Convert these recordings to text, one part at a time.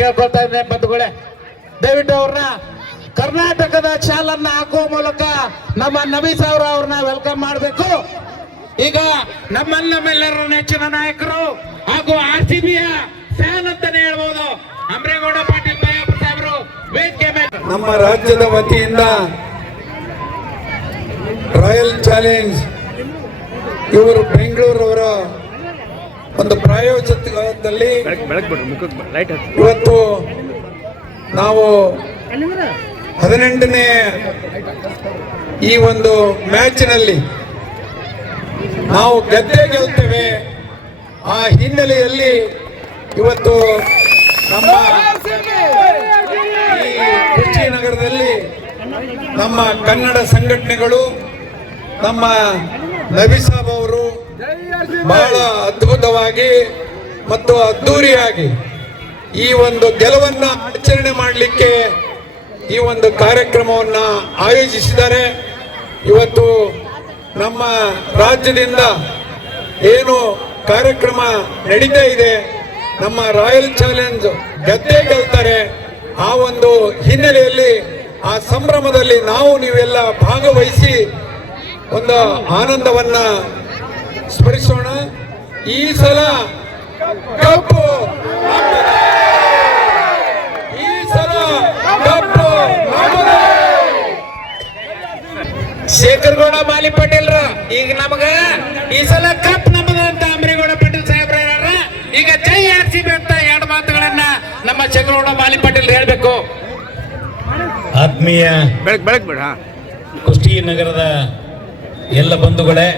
ಕೇಳ್ಕೊಳ್ತಾ ಇದ್ದೇನೆ ಬಂಧುಗಳೇ. ದಯವಿಟ್ಟು ಅವ್ರನ್ನ ಕರ್ನಾಟಕದ ಶಾಲನ್ನ ಹಾಕುವ ಮೂಲಕ ನಮ್ಮ ನಬೀಸ್ ಅವ್ರನ್ನ ವೆಲ್ಕಮ್ ಮಾಡಬೇಕು. ಈಗ ನಮ್ಮೆಲ್ಲರ ನೆಚ್ಚಿನ ನಾಯಕರು ಹಾಗೂ RCBಯ ಫ್ಯಾನ್ ಅಂತಾನೆ ಹೇಳ್ಬೋದು ಅಮರೇಗೌಡ ಪಾಟೀಲ್ ಬಯ್ಯಾಪುರ ಸಾಹೇಬರು ವೇದಿಕೆ ಮೇಲೆ ನಮ್ಮ ರಾಜ್ಯದ ವತಿಯಿಂದ ರಾಯಲ್ ಚಾಲೆಂಜ್ ಇವರು ಬೆಂಗಳೂರವರ ಒಂದು ಪ್ರಾಯೋಜಕದಲ್ಲಿ ಇವತ್ತು ನಾವು 18ನೇ ಈ ಒಂದು ಮ್ಯಾಚಿನಲ್ಲಿ ನಾವು ಗೆಲ್ತೇವೆ. ಆ ಹಿನ್ನೆಲೆಯಲ್ಲಿ ಇವತ್ತು ನಮ್ಮ ಈ ಕುಶಿನಗರದಲ್ಲಿ ನಮ್ಮ ಕನ್ನಡ ಸಂಘಟನೆಗಳು ನಮ್ಮ ನಬೀಸಾಬ್ ಅವರು ಬಹಳ ಅದ್ಭುತವಾಗಿ ಮತ್ತು ಅದ್ದೂರಿಯಾಗಿ ಈ ಒಂದು ಗೆಲುವನ್ನ ಆಚರಣೆ ಮಾಡಲಿಕ್ಕೆ ಈ ಒಂದು ಕಾರ್ಯಕ್ರಮವನ್ನ ಆಯೋಜಿಸಿದ್ದಾರೆ. ಇವತ್ತು ನಮ್ಮ ರಾಜ್ಯದಿಂದ ಏನು ಕಾರ್ಯಕ್ರಮ ನಡೀತಾ ಇದೆ, ನಮ್ಮ ರಾಯಲ್ ಚಾಲೆಂಜ್ ಗೆಲ್ತಾರೆ. ಆ ಒಂದು ಹಿನ್ನೆಲೆಯಲ್ಲಿ ಆ ಸಂಭ್ರಮದಲ್ಲಿ ನಾವು ನೀವೆಲ್ಲ ಭಾಗವಹಿಸಿ ಒಂದು ಆನಂದವನ್ನ ಸ್ಮರಿಸೋಣ. ಈ ಸಲ ಕಪ್ಪು, ಈ ಸಲ ಕಪ್ಪು ಶೇಖರಗೌಡ ಮಾಲಿ ಪಟೇಲ್ರ ಈಗ ನಮಗ ಈ ಸಲ ಕಪ್ ನಮ್ಮದು ಅಂತ ಅಮರೇಗೌಡ ಪಾಟೀಲ್ ಸಾಹೇಬ್ರ ಈಗ ಜೈ RCB ಅಂತ ಎರಡು ಮಾತುಗಳನ್ನ ನಮ್ಮ ಶೇಖರಗೌಡ ಮಾಲಿ ಪಟೇಲ್ ಹೇಳ್ಬೇಕು. ಆತ್ಮೀಯ ಕುಷ್ಟಗಿನಗರದ ಎಲ್ಲ ಬಂಧುಗಳೇ,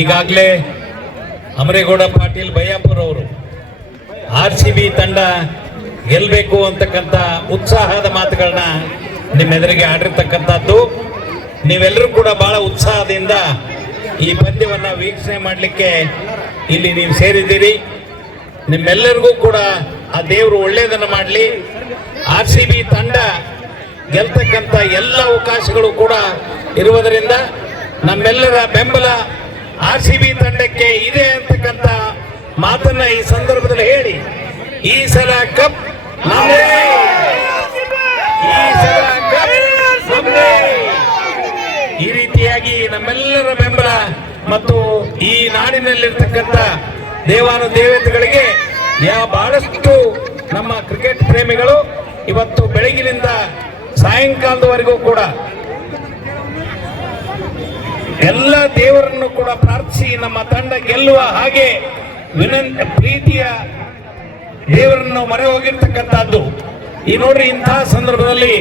ಈಗಾಗಲೇ ಅಮರೇಗೌಡ ಪಾಟೀಲ್ ಬಯ್ಯಾಪುರ ಅವರು RCB ತಂಡ ಗೆಲ್ಲಬೇಕು ಅಂತಕ್ಕಂಥ ಉತ್ಸಾಹದ ಮಾತುಗಳನ್ನ ನಿಮ್ಮೆದುರಿಗೆ ಆಡಿರ್ತಕ್ಕಂಥದ್ದು. ನೀವೆಲ್ಲರೂ ಕೂಡ ಬಹಳ ಉತ್ಸಾಹದಿಂದ ಈ ಪಂದ್ಯವನ್ನ ವೀಕ್ಷಣೆ ಮಾಡಲಿಕ್ಕೆ ಇಲ್ಲಿ ನೀವು ಸೇರಿದ್ದೀರಿ. ನಿಮ್ಮೆಲ್ಲರಿಗೂ ಕೂಡ ಆ ದೇವರು ಒಳ್ಳೆಯದನ್ನು ಮಾಡಲಿ. RCB ತಂಡ ಗೆಲ್ತಕ್ಕಂಥ ಎಲ್ಲ ಅವಕಾಶಗಳು ಕೂಡ ಇರುವುದರಿಂದ ನಮ್ಮೆಲ್ಲರ ಬೆಂಬಲ RCB ತಂಡಕ್ಕೆ ಇದೆ ಅಂತಕ್ಕಂಥ ಮಾತನ್ನ ಈ ಸಂದರ್ಭದಲ್ಲಿ ಹೇಳಿ, ಈ ಸಲ ಕಪ್ ನಮ್ಮದೇ, ಈ ಸಲ ಕಪ್ ನಮ್ಮದೇ. ಈ ರೀತಿಯಾಗಿ ನಮ್ಮೆಲ್ಲರ ಬೆಂಬಲ ಮತ್ತು ಈ ನಾಡಿನಲ್ಲಿರ್ತಕ್ಕಂಥ ದೇವಾನು ದೇವತೆಗಳಿಗೆ ಬಹಳಷ್ಟು ನಮ್ಮ ಕ್ರಿಕೆಟ್ ಪ್ರೇಮಿಗಳು ಇವತ್ತು ಬೆಳಗಿನಿಂದ ಸಾಯಂಕಾಲದವರೆಗೂ ಕೂಡ ಎಲ್ಲ ದೇವರನ್ನು ಕೂಡ ಪ್ರಾರ್ಥಿಸಿ ನಮ್ಮ ತಂಡ ಗೆಲ್ಲುವ ಹಾಗೆ ಪ್ರೀತಿಯ ದೇವರನ್ನು ಮೊರೆ ಹೋಗಿರ್ತಕ್ಕಂಥದ್ದು. ಈ ನೋಡ್ರಿ, ಇಂತಹ ಸಂದರ್ಭದಲ್ಲಿ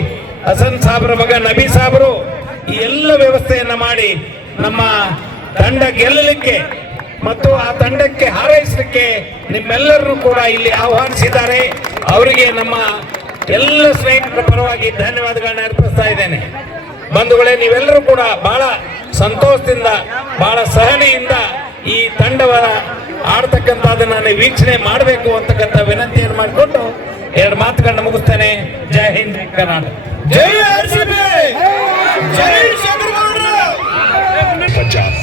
ಹಸನ್ ಸಾಬ್ರ ಮಗ ನಬಿ ಸಾಬ್ರು ಈ ಎಲ್ಲ ವ್ಯವಸ್ಥೆಯನ್ನ ಮಾಡಿ ನಮ್ಮ ತಂಡ ಗೆಲ್ಲಲಿಕ್ಕೆ ಮತ್ತು ಆ ತಂಡಕ್ಕೆ ಹಾರೈಸಲಿಕ್ಕೆ ನಿಮ್ಮೆಲ್ಲರೂ ಕೂಡ ಇಲ್ಲಿ ಆಹ್ವಾನಿಸಿದ್ದಾರೆ. ಅವರಿಗೆ ನಮ್ಮ ಎಲ್ಲ ಸ್ನೇಹಿತರ ಪರವಾಗಿ ಧನ್ಯವಾದಗಳನ್ನ ಅರ್ಪಿಸ್ತಾ ಇದ್ದೇನೆ. ಬಂಧುಗಳೇ, ನೀವೆಲ್ಲರೂ ಕೂಡ ಬಹಳ ಸಂತೋಷದಿಂದ ಬಹಳ ಸಹನೆಯಿಂದ ಈ ತಂಡವರ ಆಡ್ತಕ್ಕಂಥದ್ದನ್ನ ವೀಕ್ಷಣೆ ಮಾಡಬೇಕು ಅಂತಕ್ಕಂಥ ವಿನಂತಿಯನ್ನು ಮಾಡಿಕೊಂಡು ಎರಡು ಮಾತುಗಳನ್ನ ಮುಗಿಸ್ತೇನೆ. ಜೈ ಹಿಂದ್, ಜೈ ಕರ್ನಾಟಕ, ಜೈ RCB, Jai Punjab.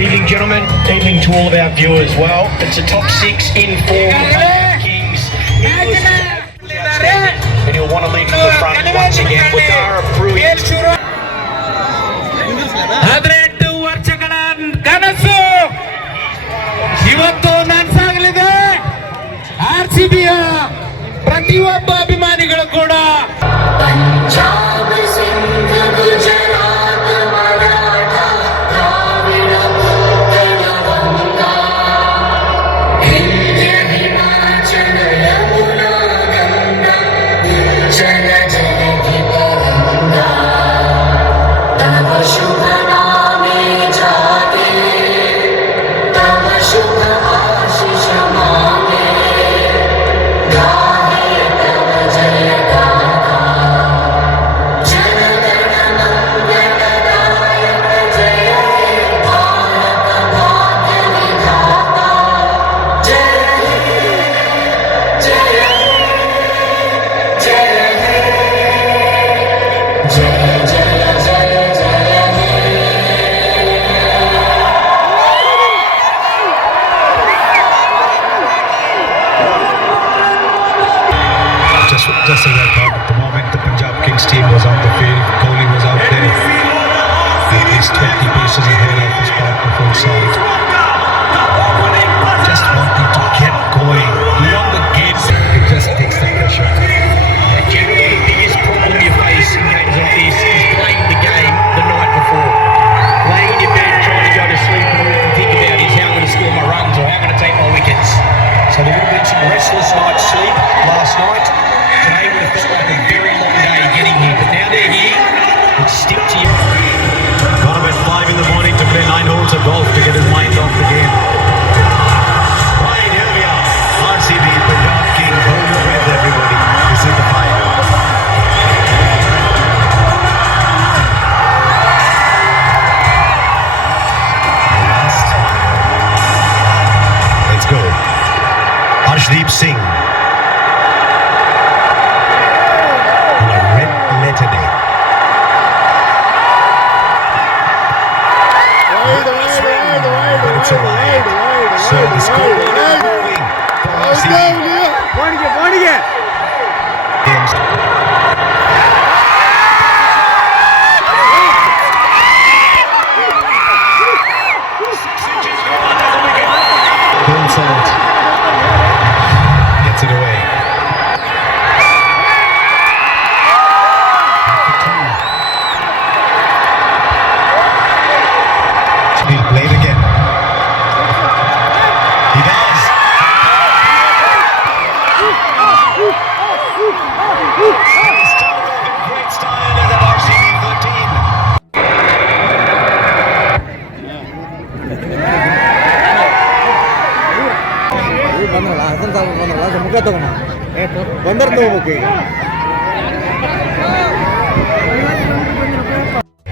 Evening, gentlemen. Evening to all of our viewers. Well, it's a top 6 in form. Kings. And he'll want to lead to the front once again. Wadara brilliant. 18 ವರ್ಷಗಳ ಕನಸು ಇವತ್ತು ನನಸಾಗಲಿದೆ. RCBಯ ಪ್ರತಿಯೊಬ್ಬ ಅಭಿಮಾನಿಗಳು ಕೂಡ Just as I thought, at the moment the Punjab Kings team was on the field, Kohli was out there, at least 20 paces ahead of his partner full side. Just wanting to get going beyond the gates, it just takes the pressure. Generally, the biggest problem you face in games like this is playing the game the night before. Laying in your bed, trying to go to sleep, and all you can think about is how I'm going to score my runs or how I'm going to take my wickets. So there would have been some restless night's sleep last night. Today would have felt like a very long day getting here, but now they're here. It's stick to you. Got him at 5 in the morning to play 9 holes of golf to get his mind off the game. Right, here we are. RCB, Punjab Kings, home with everybody. This is the final. Last. Let's go. Arshdeep Singh. On a red letter day. But it's a wide. So the scoreboard is moving for RCB. Games. Vincent gets it away. He'll play it again. He does. He started off in great style as an RCB 13. ಬಂದ್ರಲ್ಲ ಹಸನ್ ಸಾಹೇಬ್ ಬಂದ್ರಲ್ಲ ಮುಖ ತಗೊಂಡ ಬಂದರ್ ತಗೋಬೇಕು ಈಗ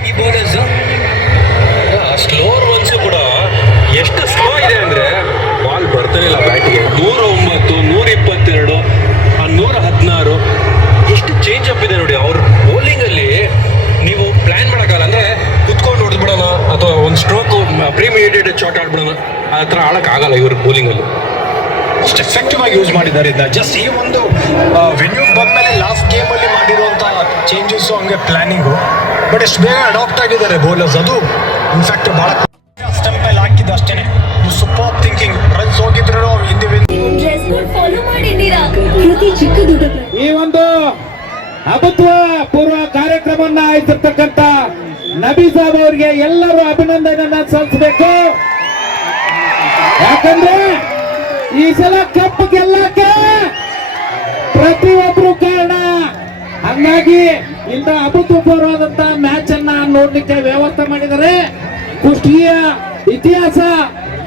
ಈ bowlers ಸ್ಲೋರ್ once ಕೂಡ ಎಷ್ಟು slow ಇದೆ ಅಂದ್ರೆ ಬಾಲ್ ಬರ್ತಾನೆ ಇಲ್ಲ ಬ್ಯಾಟಿಗೆ 109 122 116 ಎಷ್ಟು ಚೇಂಜ್ ಅಪ್ ಇದೆ ನೋಡಿ ಅವ್ರ ಬೌಲಿಂಗ್ ಅಲ್ಲಿ ನೀವು ಪ್ಲಾನ್ ಮಾಡಕ್ಕಾಗಲ್ಲ ಅಂದ್ರೆ ಕುತ್ಕೊಂಡು ಹೊಡೆದ್ಬಿಡೋಣ ಅಥವಾ ಒಂದು ಸ್ಟ್ರೋಕ್ ಪ್ರೀಮಿಡಿಯೇಟೆಡ್ ಶಾಟ್ ಆಡ್ಬಿಡೋಣ ಆ ಥರ ಆಡಕ್ಕಾಗಲ್ಲ ಇವ್ರ ಬೌಲಿಂಗ್ ಅಲ್ಲಿ ಅಷ್ಟು ಎಫೆಕ್ಟಿವ್ ಆಗಿ ಯೂಸ್ ಮಾಡಿದ್ದಾರೆ ಇದನ್ನ. ಜಸ್ಟ್ ಈ ಒಂದು ವೆನ್ಯೂ ಬಂದ್ಮೇಲೆ ಲಾಸ್ಟ್ ಗೇಮ್ ಅಲ್ಲಿ ಮಾಡಿರುವಂತ ಚೇಂಜಸ್ ಹಂಗೆ ಪ್ಲಾನಿಂಗು, ಬಟ್ ಎಷ್ಟು ಬೇಗ ಅಡಾಪ್ಟ್ ಆಗಿದ್ದಾರೆ ಬೌಲರ್ಸ್. ಅದು ಇನ್ಫ್ಯಾಕ್ಟ್ ಬಹಳ ಸ್ಟಂಪ್ ಮೇಲೆ ಹಾಕಿದ್ದು ಅಷ್ಟೇನೆ. ಸೂಪರ್ ಥಿಂಕಿಂಗ್, ರನ್ಸ್ ಹೋಗಿದ್ರು ಹಿಂದೆ ಡ್ರೆಸ್ ಕೋಡ್ ಫಾಲೋ ಮಾಡಿದ್ದೀರಾ ಪ್ರತಿ ಚಿಕ್ಕ ದೊಡ್ಡ ಈ ಒಂದು ಅಭೂತಪೂರ್ವ ಕಾರ್ಯಕ್ರಮವನ್ನ ಆಯ್ತಿರ್ತಕ್ಕಂಥ ನಬಿ ಸಾಬ್ ಅವರಿಗೆ ಎಲ್ಲರೂ ಅಭಿನಂದನೆಯನ್ನ ಸಲ್ಲಿಸಬೇಕು. ಯಾಕಂದ್ರೆ ಈ ಸಲ ಕಪ್ ಗೆಲ್ಲಕ್ಕೆ ಪ್ರತಿಯೊಬ್ರು ಕಾರಣ. ಹಂಗಾಗಿ ಇಂಥ ಅಭೂತಪೂರ್ವವಾದಂತ ಮ್ಯಾಚ್ ಅನ್ನ ನೋಡ್ಲಿಕ್ಕೆ ವ್ಯವಸ್ಥೆ ಮಾಡಿದ್ದಾರೆ. ಕುಸ್ತಿಯ ಇತಿಹಾಸ.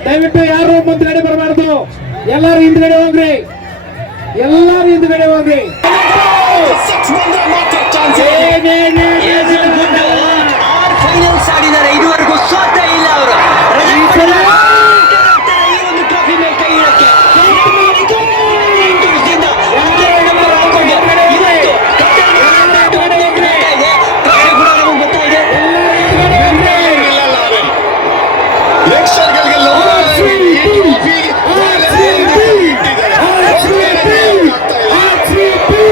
ದಯವಿಟ್ಟು ಯಾರು ಮುಂದ್ಗಡೆ ಬರಬಾರ್ದು, ಎಲ್ಲರೂ ಹಿಂದ್ಗಡೆ ಹೋಗ್ರಿ, ಎಲ್ಲರೂ ಹಿಂದ್ಗಡೆ ಹೋಗ್ರಿ. ಫೈನಲ್ಸ್ ಆಡಿದ್ದಾರೆ, ಇದುವರೆಗೂ ಸೋತ ಇಲ್ಲ ಅವರು. ಟ್ರೋಫಿ ಮೇಲೆ ಕೈ ಇಡಕ್ಕೆ RCB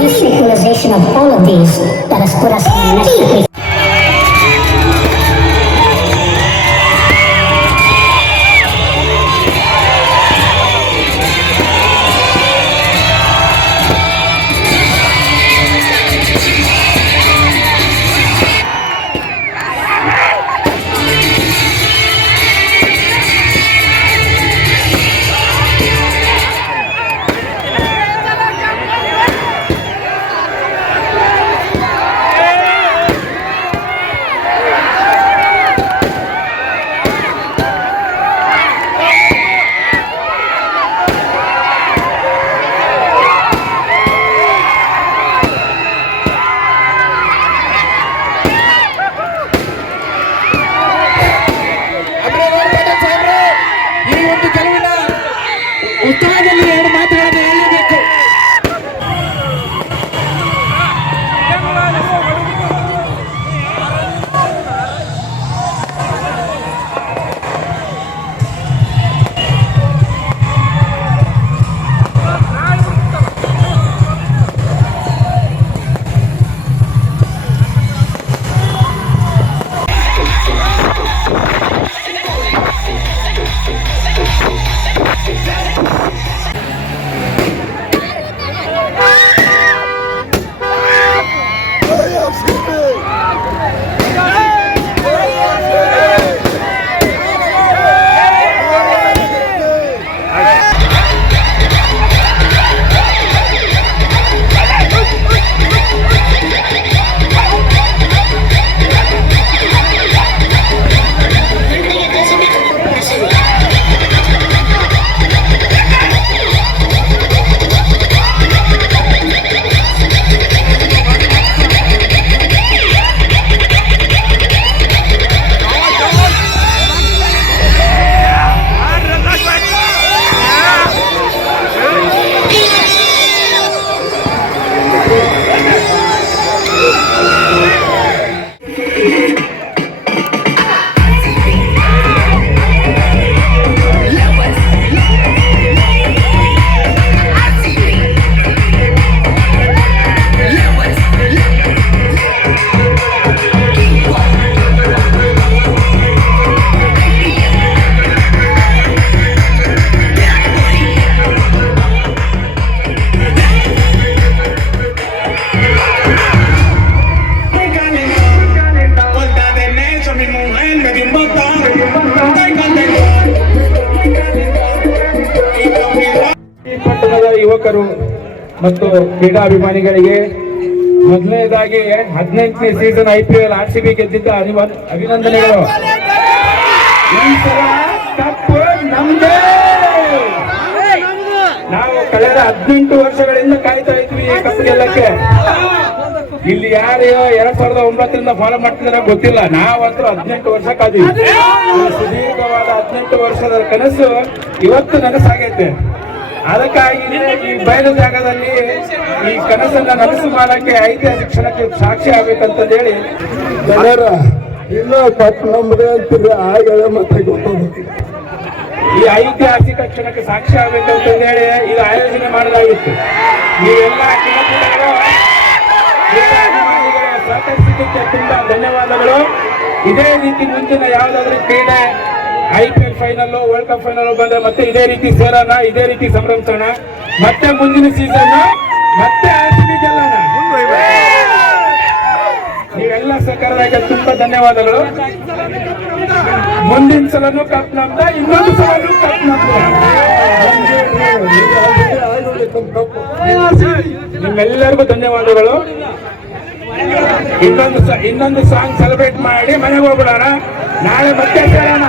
Desynchronization of all of these that has put us in the next. ಈ ಒಂದು ಗೆಲುವಿನ ಉತ್ಸಾಹದಲ್ಲಿ ಎರಡು ಮಾತುಗಳನ್ನು ಹೇಳಬೇಕು. ಪಟ್ಟಣದ ಯುವಕರು ಮತ್ತು ಕ್ರೀಡಾಭಿಮಾನಿಗಳಿಗೆ ಮೊದಲನೇದಾಗಿ 18ನೇ ಸೀಸನ್ IPL RCB ಗೆದ್ದಿದ್ದ ಅಭಿನಂದನೆಗಳು. ಈ ಸಲ ಕಪ್ ನಮ್ದೇ. ನಾವು ಕಳೆದ 18 ವರ್ಷಗಳಿಂದ ಕಾಯ್ತಾ ಇದ್ವಿ ಈ ಕಪ್ ಗೆಲ್ಲಕ್ಕೆ. ಇಲ್ಲಿ ಯಾರು 2009ರಿಂದ ಫಾಲೋ ಮಾಡ್ತಿದಾರ ಗೊತ್ತಿಲ್ಲ, ನಾವಂತೂ 18 ವರ್ಷ ಕಾದ್ವಿ. ಸುದೀರ್ಘವಾದ 18 ವರ್ಷದ ಕನಸು ಇವತ್ತು ನನಸಾಗೈತೆ. ಅದಕ್ಕಾಗಿ ಈ ಬಯಲು ಜಾಗದಲ್ಲಿ ಈ ಕನಸನ್ನ ನನಸು ಮಾಡಕ್ಕೆ ಐತಿಹಾಸಿಕ ಕ್ಷಣಕ್ಕೆ ಸಾಕ್ಷಿ ಆಗ್ಬೇಕಂತ ಹೇಳಿ ಇಲ್ಲ ಕಪ್ ನಮ್ದೇ ಅಂತಿದ್ರೆ ಆಗಲೇ ಮತ್ತೆ ಗೊತ್ತದ. ಈ ಐತಿಹಾಸಿಕ ಕ್ಷಣಕ್ಕೆ ಸಾಕ್ಷಿ ಆಗ್ಬೇಕಂತ ಹೇಳಿ ಇದು ಆಯೋಜನೆ ಮಾಡಲಾಗಿತ್ತು. ನೀವೆಲ್ಲ ಕ್ರೀಡಾಪಟುಗಳು ಸಹಕರಿಸಿದ್ದಕ್ಕೆ ತುಂಬಾ ಧನ್ಯವಾದಗಳು. ಇದೇ ರೀತಿ ಮುಂದಿನ ಯಾವ್ದಾದ್ರು ಕ್ರೀಡೆ IPL final, world cup final ಬಂದ್ರೆ ಮತ್ತೆ ಇದೇ ರೀತಿ ಸೇರೋಣ, ಇದೇ ರೀತಿ ಸಂಭ್ರಮಿಸೋಣ. ಮತ್ತೆ ಮುಂದಿನ ಸೀಸನ್ ಮತ್ತೆ RCB ಗೆಲ್ಲೋಣ. ನೀವೆಲ್ಲ ಸಹಕಾರಕ್ಕೆ ತುಂಬಾ ಧನ್ಯವಾದಗಳು. ಮುಂದಿನ ಸಲನು ಕಪ್ ನಮ್ದ, ಇನ್ನೊಂದು ಸಲನು ಕಪ್ ನಮ್ದ. ನಿಮ್ಮೆಲ್ಲರಿಗೂ ಧನ್ಯವಾದಗಳು. ಇನ್ನೊಂದು ಸಾಂಗ್ ಸೆಲೆಬ್ರೇಟ್ ಮಾಡಿ ಮನೆಗೆ ಹೋಗ್ಬಿಡೋಣ. ನಾಳೆ ಮತ್ತೆ ಸೇರೋಣ.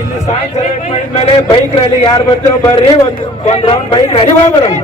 ಇಲ್ಲಿ ಸಾಂಗ್ ಸೆಲೆಬ್ರೇಟ್ ಮಾಡಿದ್ಮೇಲೆ ಬೈಕ್ ರ್ಯಾಲಿ ಯಾರು ಬರ್ತೀರೋ ಬರ್ರಿ, ಒಂದ್ ರೌಂಡ್ ಬೈಕ್ ರ್ಯಾಲಿ ಹೋಗ್ಬರೋಣ.